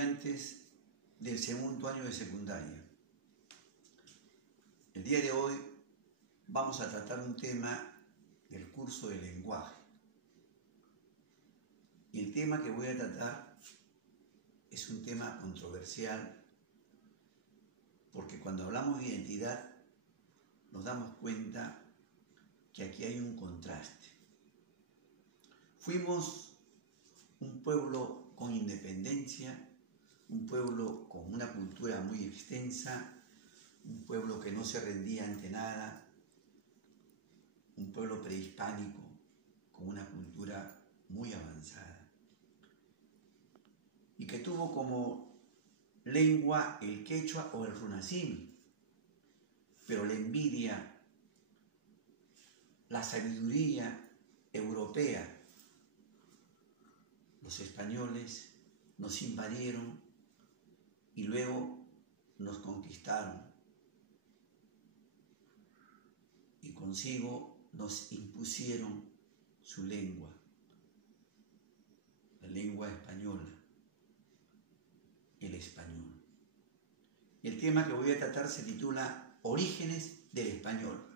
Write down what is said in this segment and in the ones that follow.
estudiantes del segundo año de secundaria. El día de hoy vamos a tratar un tema del curso de lenguaje. Y el tema que voy a tratar es un tema controversial porque cuando hablamos de identidad nos damos cuenta que aquí hay un contraste. Fuimos un pueblo con independencia, un pueblo con una cultura muy extensa, un pueblo que no se rendía ante nada, un pueblo prehispánico con una cultura muy avanzada y que tuvo como lengua el quechua o el runacim, pero la envidia, la sabiduría europea, los españoles nos invadieron y luego nos conquistaron y consigo nos impusieron su lengua, la lengua española, el español. Y el tema que voy a tratar se titula Orígenes del español.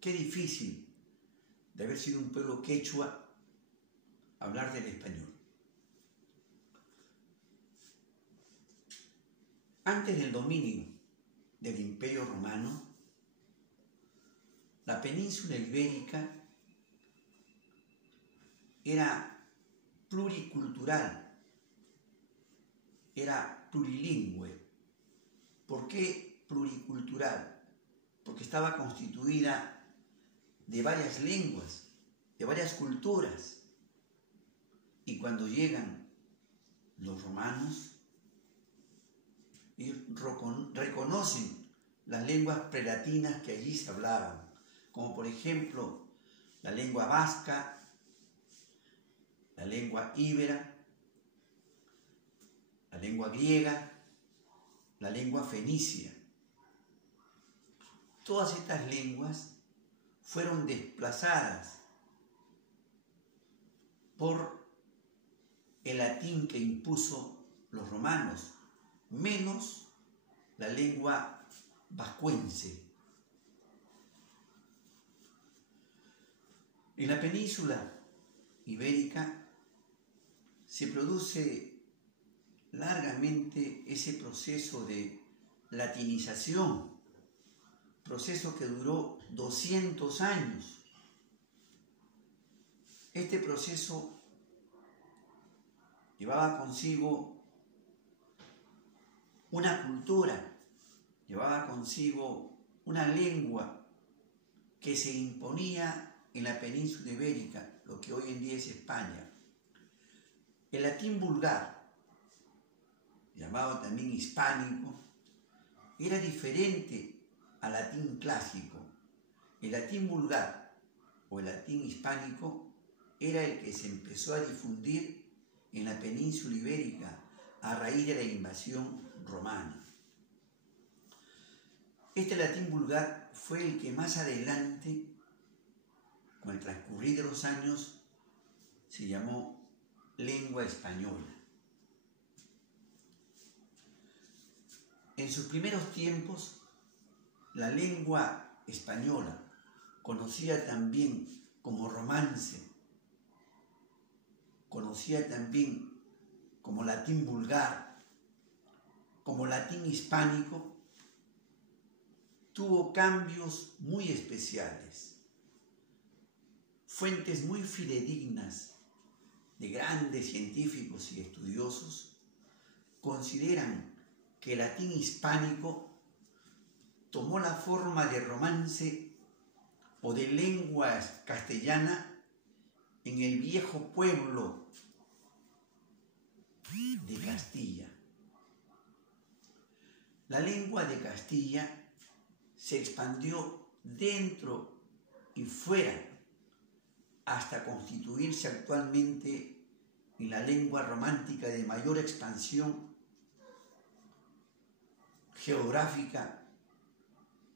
Qué difícil de haber sido un pueblo quechua hablar del español. Antes del dominio del Imperio Romano, la península ibérica era pluricultural, era plurilingüe. ¿Por qué pluricultural? Porque estaba constituida de varias lenguas, de varias culturas. Y cuando llegan los romanos, ellos reconocen las lenguas prelatinas que allí se hablaban, como por ejemplo la lengua vasca, la lengua íbera, la lengua griega, la lengua fenicia. Todas estas lenguas fueron desplazadas por el latín que impuso los romanos, menos la lengua vascuence. En la península ibérica se produce largamente ese proceso de latinización, proceso que duró 200 años. Este proceso llevaba consigo una cultura, llevaba consigo una lengua que se imponía en la península ibérica, lo que hoy en día es España. El latín vulgar, llamado también hispánico, era diferente al latín clásico. El latín vulgar o el latín hispánico era el que se empezó a difundir en la península ibérica a raíz de la invasión romana. Este latín vulgar fue el que más adelante, con el transcurrir de los años, se llamó lengua española. En sus primeros tiempos, la lengua española, conocida también como romance, conocida también como latín vulgar, como latín hispánico, tuvo cambios muy especiales. Fuentes muy fidedignas de grandes científicos y estudiosos consideran que el latín hispánico tomó la forma de romance o de lengua castellana en el viejo pueblo de Castilla. La lengua de Castilla se expandió dentro y fuera hasta constituirse actualmente en la lengua romántica de mayor expansión geográfica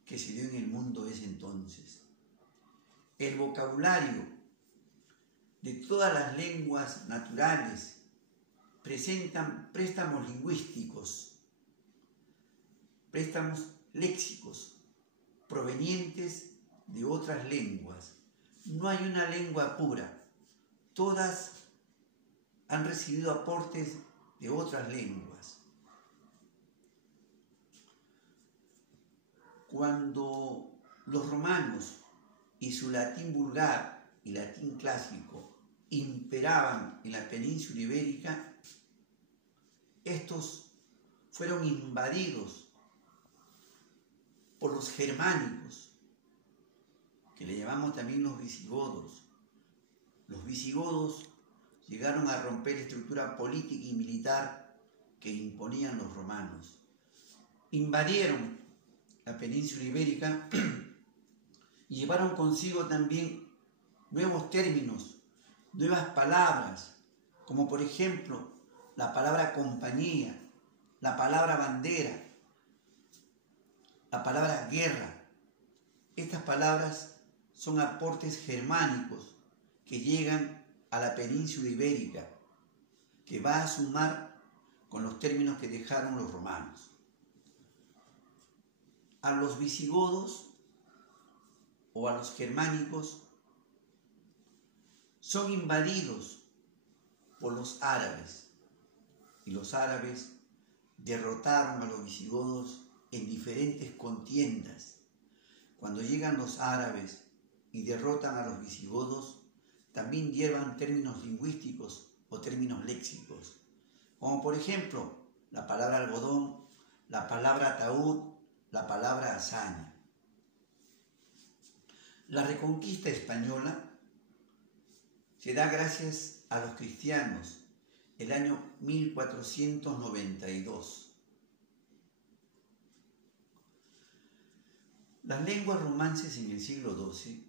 que se dio en el mundo de ese entonces. El vocabulario de todas las lenguas naturales presentan préstamos lingüísticos, préstamos léxicos provenientes de otras lenguas. No hay una lengua pura, todas han recibido aportes de otras lenguas. Cuando los romanos y su latín vulgar y latín clásico imperaban en la península ibérica, estos fueron invadidos por los germánicos, que le llamamos también los visigodos. Los visigodos llegaron a romper la estructura política y militar que imponían los romanos. Invadieron la península ibérica y llevaron consigo también nuevos términos, nuevas palabras, como por ejemplo la palabra compañía, la palabra bandera, la palabra guerra. Estas palabras son aportes germánicos que llegan a la península ibérica, que va a sumar con los términos que dejaron los romanos. A los visigodos o a los germánicos son invadidos por los árabes, y los árabes derrotaron a los visigodos en diferentes contiendas. Cuando llegan los árabes y derrotan a los visigodos, también llevan términos lingüísticos o términos léxicos, como por ejemplo la palabra algodón, la palabra ataúd, la palabra hazaña. La reconquista española se da gracias a los cristianos el año 1492. Las lenguas romances en el siglo XII,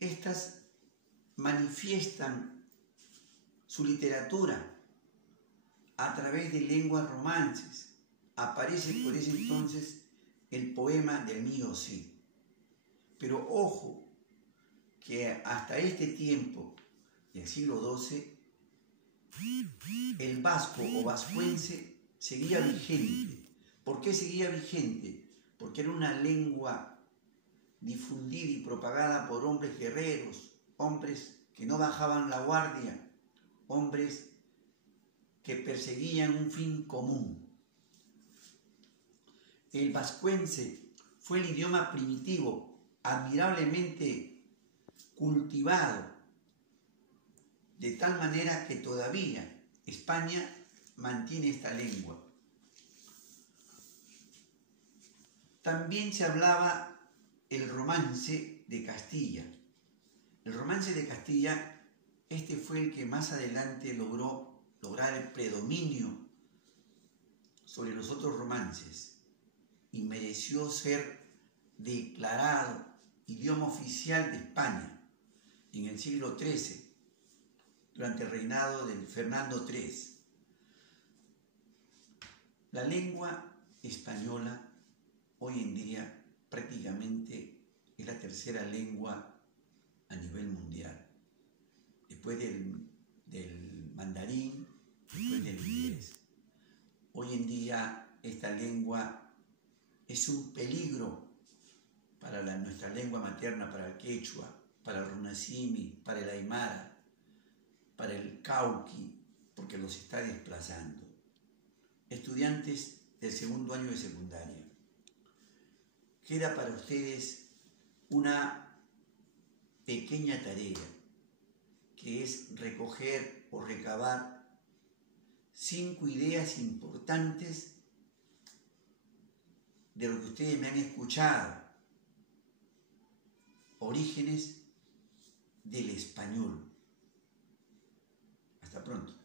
estas manifiestan su literatura a través de lenguas romances. Aparece por ese entonces el poema del mío Cid. Pero ojo, que hasta este tiempo del siglo XII, el vasco o vascuence seguía vigente. ¿Por qué seguía vigente? Porque era una lengua difundida y propagada por hombres guerreros, hombres que no bajaban la guardia, hombres que perseguían un fin común. El vascuence fue el idioma primitivo, admirablemente cultivado, de tal manera que todavía España mantiene esta lengua. También se hablaba el romance de Castilla. El romance de Castilla, este fue el que más adelante lograr el predominio sobre los otros romances y mereció ser declarado idioma oficial de España en el siglo XIII, durante el reinado de Fernando III. La lengua española hoy en día prácticamente es la tercera lengua a nivel mundial, después del mandarín, después del inglés. Hoy en día esta lengua es un peligro para nuestra lengua materna, para el quechua, para el runasimi, para el aymara, para el cauqui, porque los está desplazando. Estudiantes del segundo año de secundaria, queda para ustedes una pequeña tarea, que es recoger o recabar 5 ideas importantes de lo que ustedes me han escuchado, orígenes del español. Hasta pronto.